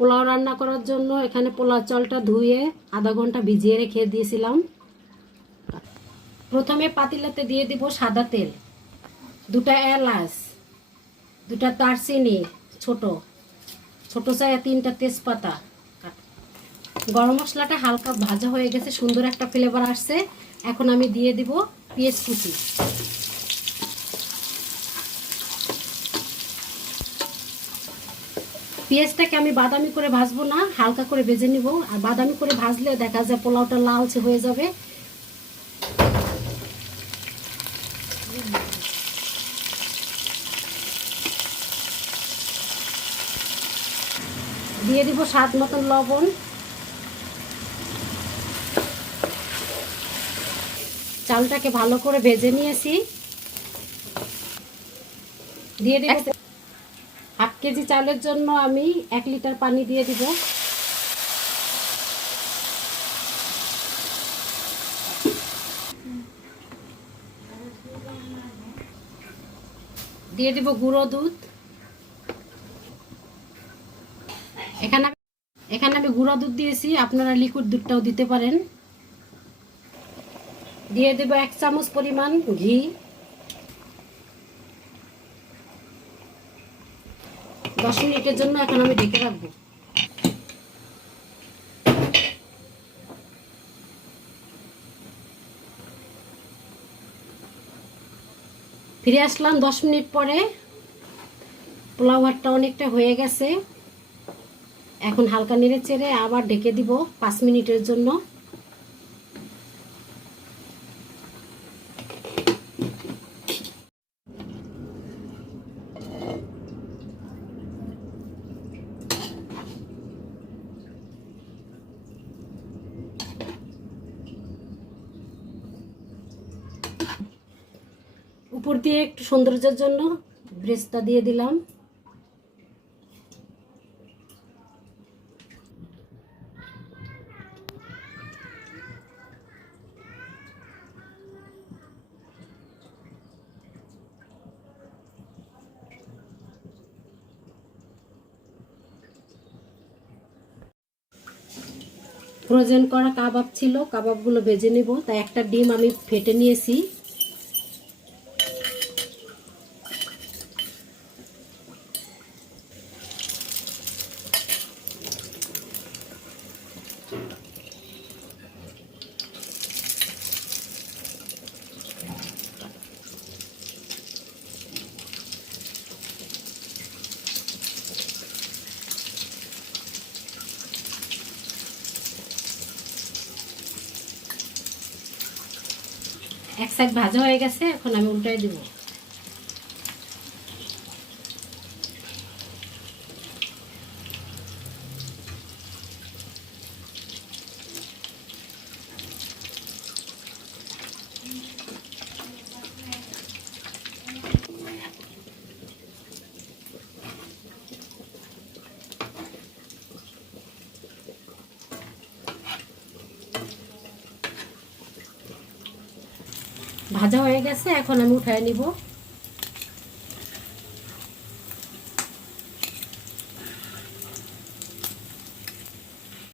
পোলাও রান্না করার জন্য এখানে পোলাও চালটা ধুয়ে আধা ঘন্টা ভিজিয়ে রেখে দিয়েছিলাম। প্রথমে পাতিলাতে দিয়ে দিব সাদা তেল, 2টা এলাচ, 2টা দারচিনি, ছোট ছোট চায়া 3টা তেজপাতা। গরম মশলাটা হালকা ভাজা হয়ে গেছে, সুন্দর একটা ফ্লেভার আসছে। এখন আমি দিয়ে দিব পেঁয়াজ কুচি। পেঁয়াজটাকে আমি বাদামি করে ভাজবো না, হালকা করে ভেজে নিব। আর বাদামি করে ভাজলে দেখা যায় পোলাওটা লালচে হয়ে যাবে। দিয়ে দিব স্বাদ মতন লবণ। চালটাকে ভালো করে ভেজে নিয়েছি। দিয়ে দিব হাফ কেজি চালের জন্য আমি 1 লিটার পানি দিয়ে দিব। দিয়ে দিব গুঁড়ো দুধ। এখানে আমি গুঁড়ো দুধ দিয়েছি, আপনারা লিকুইড দুধটাও দিতে পারেন। দিয়ে দেব 1 চামচ পরিমাণ ঘি। দশ মিনিটের জন্য এখন আমি ঢেকে রাখবো। ফিরে আসলাম 10 মিনিট পরে। পোলাও ভাতটা অনেকটা হয়ে গেছে। এখন হালকা নেড়ে চেড়ে আবার ঢেকে দিব 5 মিনিটের জন্য। উপর দিয়ে একটু সৌন্দর্যের জন্য ব্রেস্তা দিয়ে দিলাম। ফ্রোজেন করা কাবাব ছিল, কাবাবগুলো ভেজে নেব। তাই একটা ডিম আমি ফেটে নিয়েছি। এক সাইড ভাজা হয়ে গেছে, এখন আমি উল্টাই দিব। ভাজা হয়ে গেছে, এখন আমি উঠায় নিব।